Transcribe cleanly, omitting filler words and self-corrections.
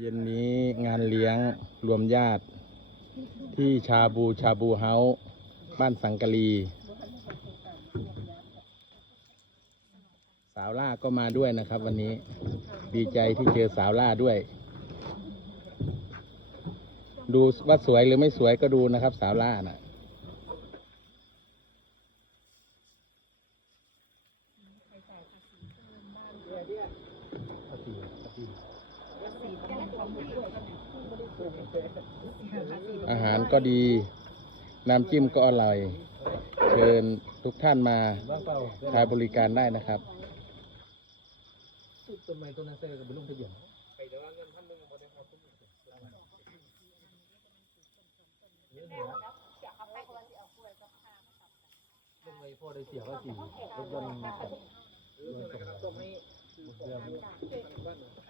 เย็นนี้งานเลี้ยงรวมญาติที่ชาบูเฮาส์บ้านสังกะลีสาวล่าก็มาด้วยนะครับวันนี้ดีใจที่เจอสาวล่าด้วยดูว่าสวยหรือไม่สวยก็ดูนะครับสาวล่าน่ะอาหารก็ดีน้ำจิ้มก็อร่อยเชิญทุกท่านมาใช้บริการได้นะครับต้นไม้ต้นนั้นเซ่กับลุงทะเบียนลงไปพอได้เสียว่าสี่รถยนต์